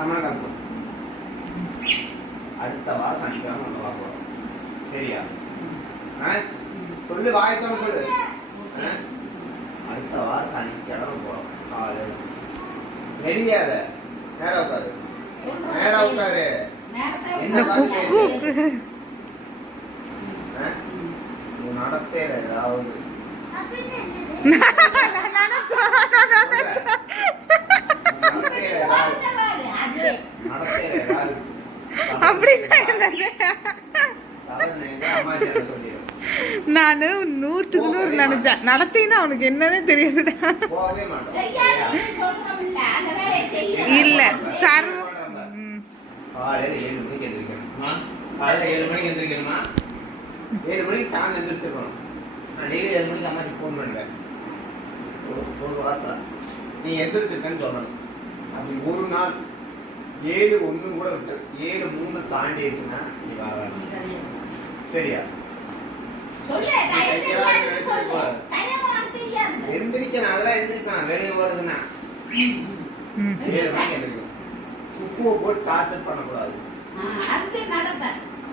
சமணம் அடுத்த வாரம் சனிக்கிழமை நம்ம பார்ப்போம். சரியா? சொல்லு, வாய்க்காம சொல்லு. அடுத்த வாரம் சனிக்கிழமை போறோம். காலையில நெருங்கியாத நேரா உட்காரு, நேரா உட்காரு. என்ன நடத்தையில ஏதாவது நானு 100க்கு 100 நினைச்சேன். நடத்தினா அவனுக்கு என்னன்னு தெரியாதுடா. இல்ல சர்வம் காலையில 7 மணிக்கு எந்திரிக்கணுமா? காலையில 7 மணிக்கு எந்திரிக்கணுமா? 7 மணிக்கு தான் எந்திரிச்சிருக்கணும். நான் டெய்லி 7 மணிக்கு அம்மாச்சி ஃபோன் பண்ணுவேன். ஒரு வார்த்தை நீ எந்திரிச்சிருக்கேன்னு சொல்லணும். அப்படி ஒரு நாள் 7:01 கூட விட்டு 7:03 தாண்டிடுச்சுன்னா நீ வர. சரியா? எந்திரிக்கணும், அதெல்லாம் எந்திரிக்கலாம். வெளியே ஓடுதுன்னா 7 மணிக்கு எந்திரிக்கணும். உப்புவை போட்டு டார்ச்சர் பண்ணக்கூடாது.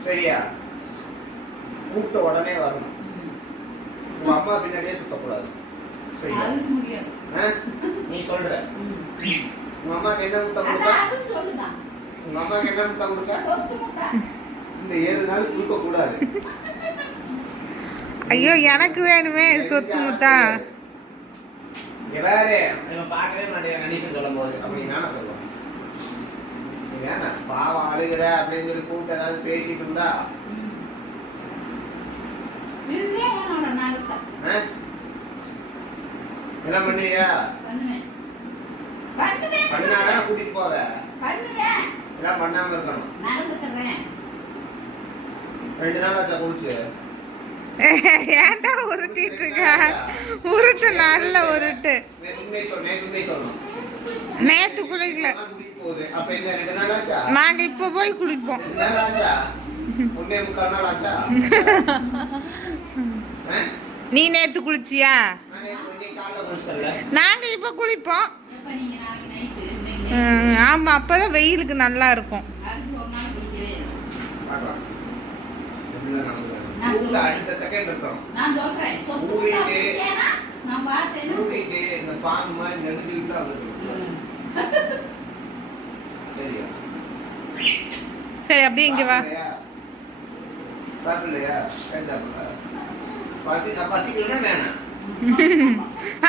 சரியா? கூப்பிட்ட உடனே வரணும். உங்க அம்மா பின்னாடியே சுத்தக்கூடாது. சரியா? நீ சொல்ற உங்க அம்மாக்கு என்ன முத்தம் கொடுக்க? உங்க அம்மாக்கு என்ன முத்தம் கொடுக்க? இந்த 7 நாள் கொடுக்க கூடாது. ஐயோ எனக்கு வேணுமே சொத்து முத்தா. வேற இவன் பார்க்கவே மாட்டேன் கண்டிஷன் சொல்லும் போது அப்படின்னு நானே சொல்லுவேன். நீ வேணாம் பாவம் அழுகிற அப்படின்னு சொல்லி கூப்பிட்டு ஏதாவது பேசிட்டு இருந்தா என்ன பண்ணுவியா? பண்ணாதான் கூட்டிட்டு போவ. எல்லாம் பண்ணாம இருக்கணும். 2 நாள் ஆச்சா குளிச்சு? ஏன்டா உருட்டிட்டு இருக்க? உருட்டு, நல்ல உருட்டு. நேத்து குளிக்கல, நாங்க இப்ப போய் குளிப்போம். நீ நேத்து குளிச்சியா? நாங்க இப்ப குளிப்போம். ஆமா, அப்பதான் வெயிலுக்கு நல்லா இருக்கும். அடுத்த செகண்ட் இருக்கணும். நான் சொல்றேன் இந்த பாம்பு மாதிரி நெடுஞ்சுக்கிட்டு சரி, அப்படியே இங்க வா. சாப்பிடலையா? பசிக்கலன்னா வேணாம்.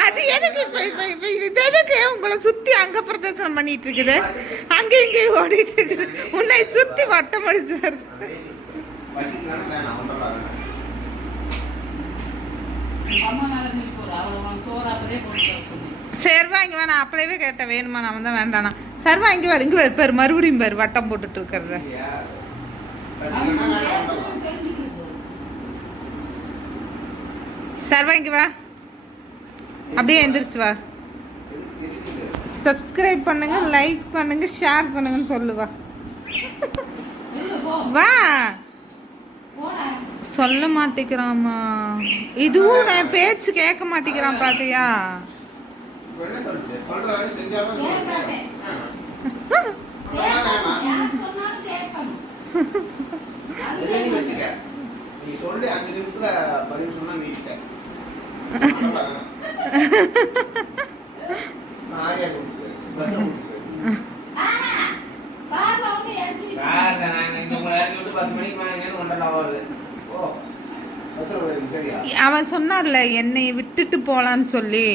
அது எதுக்கு இது எதுக்கு உங்களை சுத்தி அங்க பிரதர்சனம் பண்ணிட்டு இருக்குது? அங்க இங்க ஓடிட்டு இருக்குது. உன்னை சுத்தி வட்டம் அடிச்சு வருது. சர்வா இங்க வேணா, அப்படியே கேட்டேன் வேணுமா? நான் தான் வேண்டானா. சர்வா இங்க வர, இங்க பாரு, மறுபடியும் பாரு வட்டம் போட்டுட்டு இருக்கிறத. சர்வா இங்க வா, அப்படியே எந்திரிச்சு வா. சப்ஸ்கிரைப் பண்ணுங்க, லைக் பண்ணுங்க, ஷேர் பண்ணுங்கன்னு சொல்லுவா. வா. சொல்ல மாட்டேங்கிறாமா. இதுவும் நான் பேச்சு கேட்க மாட்டேங்கிறான் பாத்தியா? அவன் சொன்னார்ல என்னை விட்டுட்டு போலான்னு சொல்லி.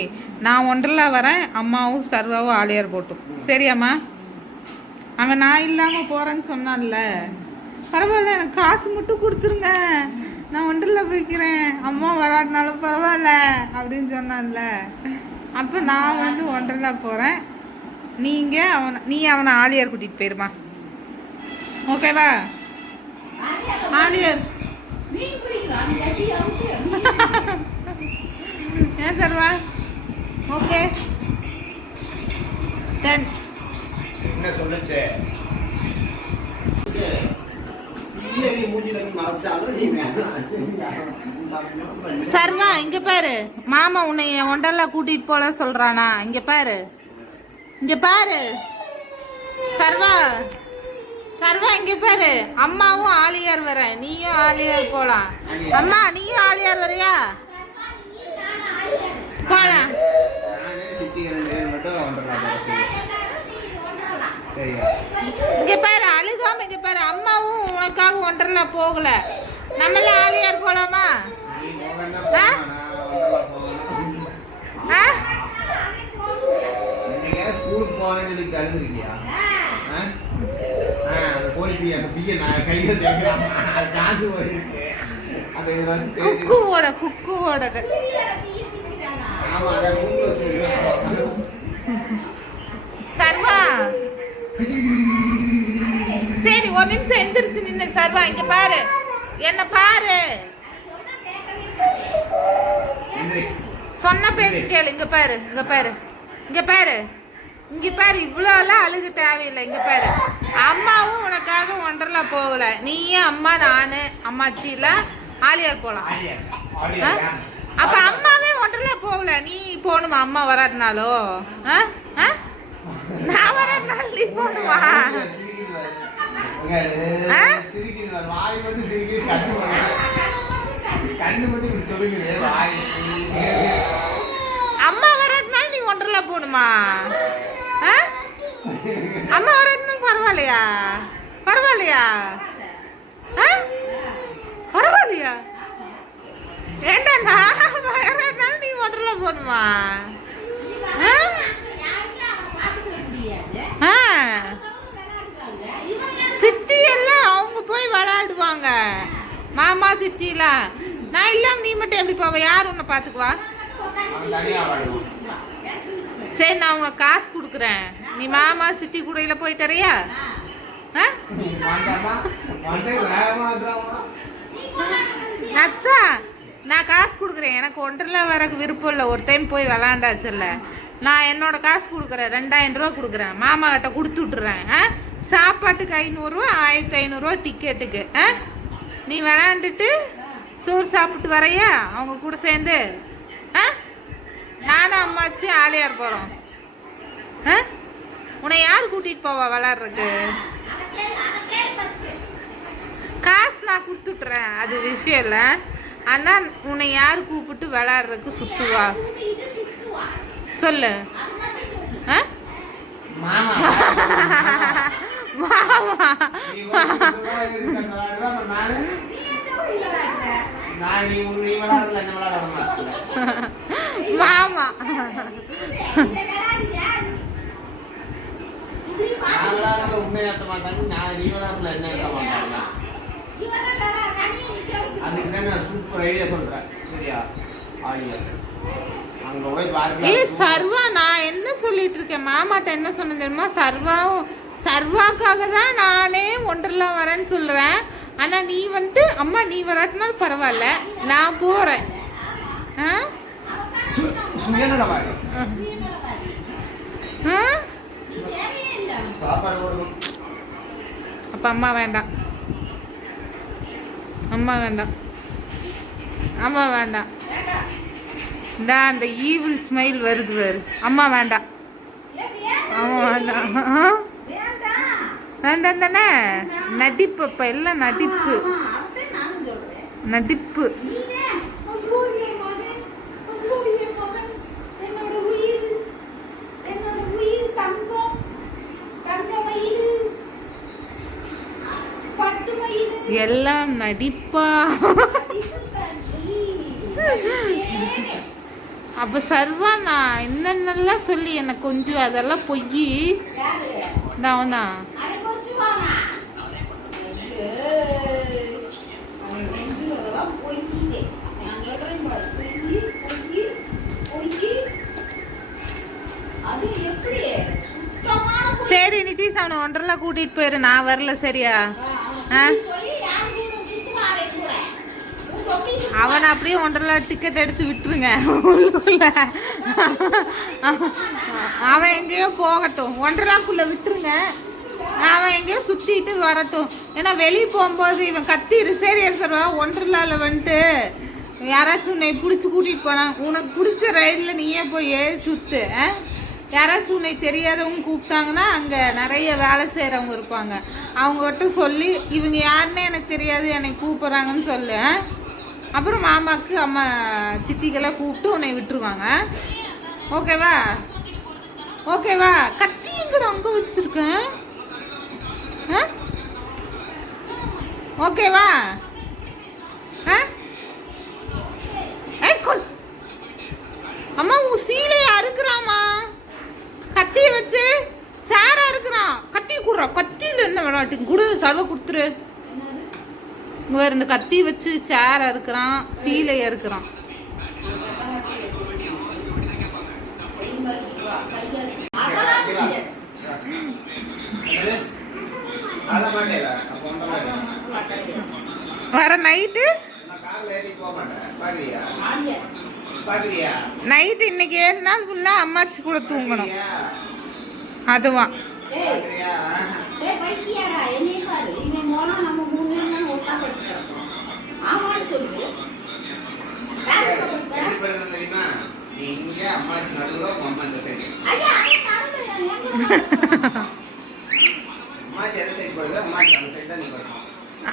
நான் ஒன்றலா வரேன், அம்மாவும் சர்வாவும் ஆலியார் போட்டும். சரியாம்மா? அவன் நான் இல்லாம போறேன்னு சொன்னான்ல. பரவாயில்ல, எனக்கு காசு மட்டும் கொடுத்துருங்க, நான் ஒன்றலா போய்க்கிறேன், அம்மா வராட்டினாலும் பரவாயில்ல அப்படின்னு சொன்னான்ல. அப்போ நான் வந்து ஒன்றலா போறேன், நீ அவனை ஆலியார் கூட்டிட்டு போயிருமா? ஓகேவா? ஆலியார் ஏன் சர்வா? Okay done. என்ன சொல்லுச்சு? சர்வா இங்க பாரு, மாமா உன்னை ஒண்டர்லா கூட்டிட்டு போல சொல்றானா? இங்க பாரு, இங்க பாரு. சர்வா சர்வா இங்க பாரு, அம்மாவும் ஆலியார் வரேன், நீயும் ஆலியார் போலாம். அம்மா நீயும் ஆலியார் வரியா? போலாம். இங்க பாரு அழுகாம, இங்க பாரு அம்மாவும் உனக்காக ஒன்றரை போகல, நம்மள ஆலியார் போலாமா? ஸ்கூலுக்கு போனேன்னு சொல்லி அழுதுருக்கியா? கோழி பீய அந்த பீய நான் கையில தேய்க்கிறாமா, அது காஞ்சு போயிருக்கு. அது குக்குவோடது. ஆமா, அதை மூணு வச்சு சர்வா சரி ஒரு நிமிஷம் எந்திரிச்சு நின்று. சர்வா இங்க பாரு, என்ன பாரு, சொன்ன பேச்சு கேளு. இங்க பாரு, இங்க பாரு, இங்க பாரு, இங்க பாரு, இவ்வளோலாம் அழுகு தேவையில்லை. இங்க பாரு, அம்மாவும் உனக்காக ஒன்றரை போகல, நீயும் அம்மா நானு அம்மாச்சியில ஆலியார் போலாம். அப்ப அம்மாவே ஒன்றரை போகல, நீ போகணுமா? அம்மா வராட்டினாலோ நான் வராட்டினாலும் நீ போகணுமா? அம்மா வராட்டினாலும் நீ ஒன்றரை போகணுமா? அம்மா வராட்டினாலும் பரவாயில்லையா? பரவாயில்லையா? பரவாயில்லையா? ஏண்டா நான் வராட்டினாலும் நீ ஒன்றரை போகணுமா? சித்தி எல்லாம் அவங்க போய் விளையாடுவாங்க, மாமா சித்திலாம். நான் இல்லாம நீ மட்டும் எப்படி போவ? யார் உன்னை பாத்துக்குவா? சரி நான் உனக்கு காசு கொடுக்குறேன், நீ மாமா சித்தி கூடையில போய் தரியா? அத்தா நான் காசு கொடுக்குறேன், எனக்கு ஒன்றரை வரக்கு விருப்பம் இல்லை. ஒரு டைம் போய் விளாண்டாச்சுல்ல, நான் என்னோட காசு கொடுக்குறேன், 2000 ரூபா கொடுக்குறேன், மாமா கிட்ட கொடுத்து விட்டுறேன். சாப்பாட்டுக்கு 500 ரூபா, 1500 ரூபா டிக்கெட்டுக்கு. நீ விளாண்டுட்டு சோறு சாப்பிட்டு வரையா அவங்க கூட சேர்ந்து? நானும் அம்மாச்சி ஆலியார் போகிறோம். உன்னை யார் கூட்டிகிட்டு போவா விளாட்றதுக்கு? காசு நான் கொடுத்துட்றேன், அது விஷயம் இல்லை. ஆனால் உன்னை யார் கூப்பிட்டு விளாட்றதுக்கு சுற்றுவா சொல்லு? மாமா மாமா சூப்பர் ஐடியா சொல்றேன், சரியா? சர்வா நான் என்ன சொல்லிட்டு இருக்கேன், மாமாட்ட என்ன சொன்ன தெரியுமா? சர்வாக்காக தான் நானே ஒன்றரை வரேன்னு சொல்றேன். ஆனா நீ வந்துட்டு அம்மா நீ வராட்டினாலும் பரவாயில்ல, நான் போறேன். அப்ப அம்மா வேண்டாம், அம்மா வேண்டாம், அம்மா வேண்டாம். இந்த அந்த ஈவில் ஸ்மைல் வருது வேறு. அம்மா வேண்டாம், அம்மா வேண்டாம், வேண்டாம் தானே? நடிப்பு, அப்ப எல்லாம் நடிப்பு, நடிப்பு. எல்லாம் நடிப்பா. அப்ப சர்வா நான் என்னென்னலாம் சொல்லி எனக்கு கொஞ்சம் அதெல்லாம் பொய் தான் தான். சரி நிதிஷ் அவனை ஒன்றரை கூட்டிட்டு போயிரு, நான் வரல, சரியா? அவனை அப்படியே ஒன்றரை டிக்கெட் எடுத்து விட்டுருங்க உள்ளுக்குள்ள. அவன் எங்கேயோ போகட்டும், ஒன்றரைக்குள்ள விட்டுருங்க, அவன் எங்கேயோ சுத்திட்டு வரட்டும். ஏன்னா வெளியே போகும்போது இவன் கத்திரு. சரி சர்வா, ஒன்றரைல வந்துட்டு யாராச்சும் உன்னை பிடிச்சி கூட்டிட்டு போனாங்க, உனக்கு பிடிச்ச ரைடில் நீயே போய் ஏறி சுத்து. யாராச்சும் உன்னை தெரியாதவங்க கூப்பிட்டாங்கன்னா அங்கே நிறைய வேலை செய்கிறவங்க இருப்பாங்க, அவங்ககிட்ட சொல்லி இவங்க யாருன்னே எனக்கு தெரியாது என்னை கூப்பிட்றாங்கன்னு சொல்லு. அப்புறம் மாமாவுக்கு அம்மா சித்திக்கெல்லாம் கூப்பிட்டு உன்னை விட்டுருவாங்க. ஓகேவா? ஓகேவா? கத்தி எங்கட அங்கே வச்சுருக்கேன். ஓகேவா? அம்மா உன் சீலையை அறுக்குறாமா, கத்தியை வச்சு சேரா இருக்கிறான். கத்தி கூடுறா, கத்தியில் என்ன விளையாட்டு கொடு, சர்வ கொடுத்துரு. இங்கே வேறு இந்த கத்தி வச்சு சேர் அறுக்கிறான், சீலை அறுக்கிறான். வர நைட்டு நைட்டு இன்னைக்கு 7 நாள் ஃபுல்லா அம்மாச்சி கூட தூங்கணும். அதுவா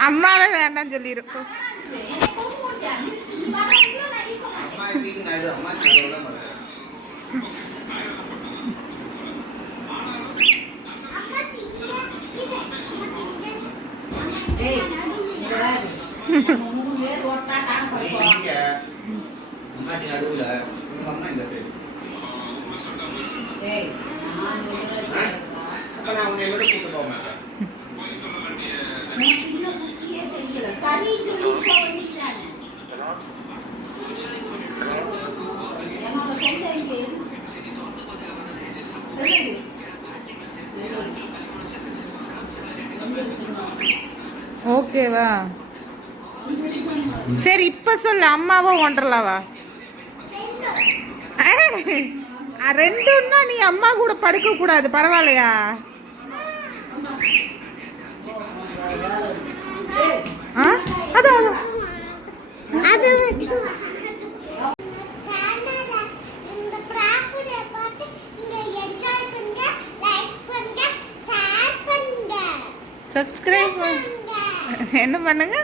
அம்மாவே வேண்டாம் சொல்லியிருக்கோம். ஓகேவா? சரி இப்ப சொல்லு, அம்மாவா ஒன்றலாவா? ரெண்டுன்னா நீ அம்மா கூட படுக்க கூடாது, பரவாயில்லையா? அதான் சப்ஸ்கிரைப் என்ன பண்ணுங்க.